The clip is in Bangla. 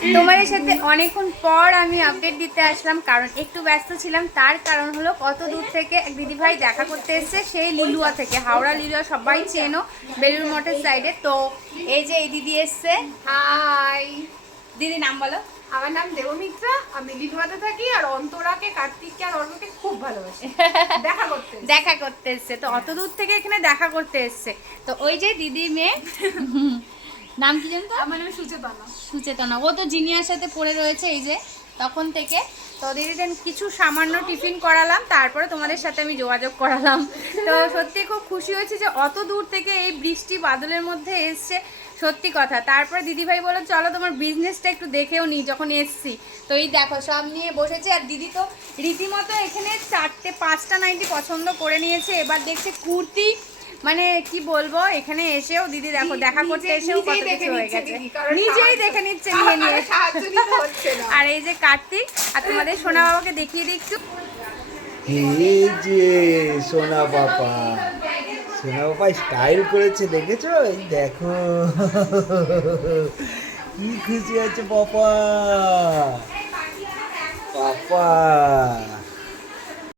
তোমাদের সাথে অনেকক্ষণ পর আমি আপডেট দিতে আসলাম, কারণ একটু ব্যস্ত ছিলাম। তার কারণ হলো কত দূর থেকে এক দিদিভাই দেখা করতে এসেছে, সেই লিলুয়া থেকে, হাওড়া লিলুয়া সবাই চেনো, বেলুড় মঠের সাইডে। তো এই যে এই দিদি এসছে। হাই, দিদি নাম বলো। আমার নাম দেবমিত্রা, আমি লিলুয়াতে থাকি। আর অন্তরাকে, কার্তিককে আর অর্ণকে খুব ভালোবাসি। দেখা করতে এসছে, তো অত দূর থেকে এখানে দেখা করতে এসছে। তো ওই যে দিদি মেয়ে, নাম কি জানতো? আমার নাম সুচেতনা। সুচেতনা, ও তো জিনিয়ার সাথে পড়ে রয়েছে এই যে তখন থেকে। তো দিদিদের কিছু সামান্য টিফিন করালাম, তারপরে তোমাদের সাথে আমি যোগাযোগ করালাম। তো সত্যি খুব খুশি হয়েছে যে অত দূর থেকে এই বৃষ্টি বাদলের মধ্যে এসছে, সত্যি কথা। তারপরে দিদিভাই বলো চলো তোমার বিজনেসটা একটু দেখেও নিই যখন এসছি। তো এই দেখো সব নিয়ে বসেছে, আর দিদি তো রীতিমতো এখানে 4-5টা নাইটি পছন্দ করে নিয়েছে। এবার দেখছে কুর্তি, মানে কি বলবো, এখানে এসেও দিদি দেখো দেখা করতে এসেও কত কিছু হয়ে গেছে, নিজেই দেখে নিচ্ছে নিয়ে নিয়ে। আর এই যে কার্তিক, আর তোমাদের সোনা বাবাকে দেখিয়ে দিই একটু। এই যে সোনা বাবা, সোনা বাবা স্টাইল করেছে দেখেছো? এই দেখো কি খুশি আছে বাবা, বাবা